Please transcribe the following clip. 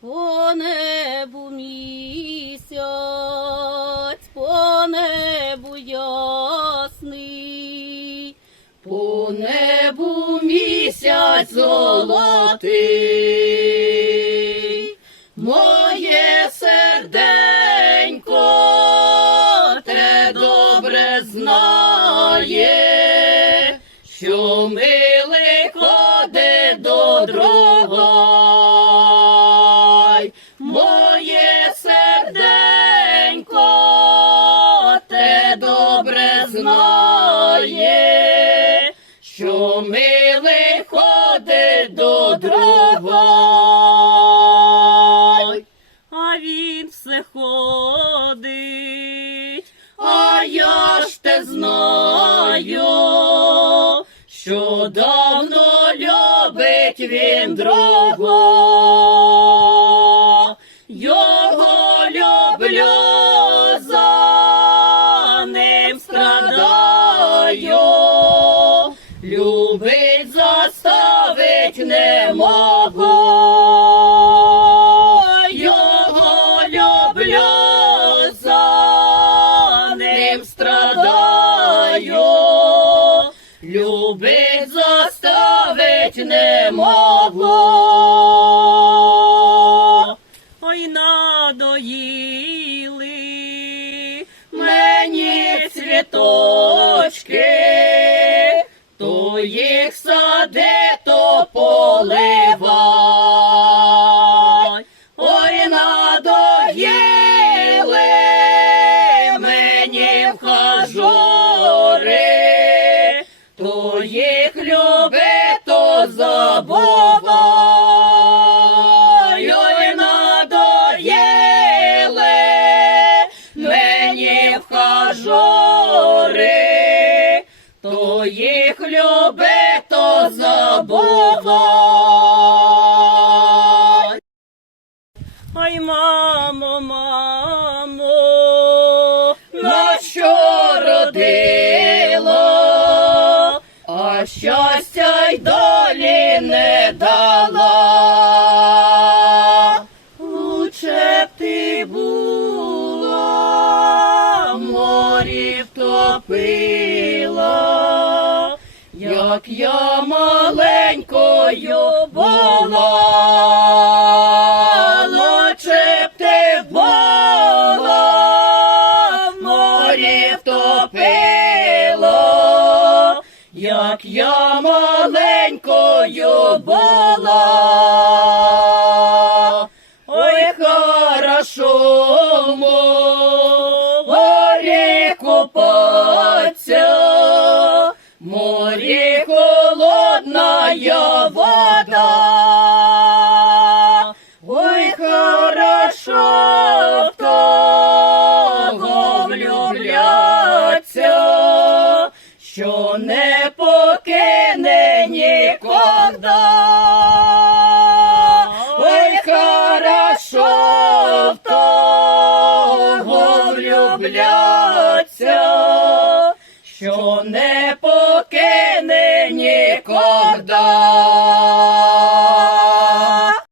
По небу місяць, по небу ясний, по небу місяць золотий, моє серденько те добре знає, що милий ходить до другой. Знає, що милий ходить до другой. А він все ходить, а я ж те знаю, що давно любить він другого. Його люблю, любить заставить не можу. Його люблю, за ним страдаю, любить заставить не можу. Ой, надоїли мені цвіточки, то їх сади, то поливай. Мамо, мамо, на що родила, а щастя й долі не дала. Лучше б ти була, морі втопила, як я маленькою була. Як я маленькою була. Ой, хорошо, море купаться, море холодная не покине ніколи. Ой, хорошо в того влюбляться, що не покине ніколи.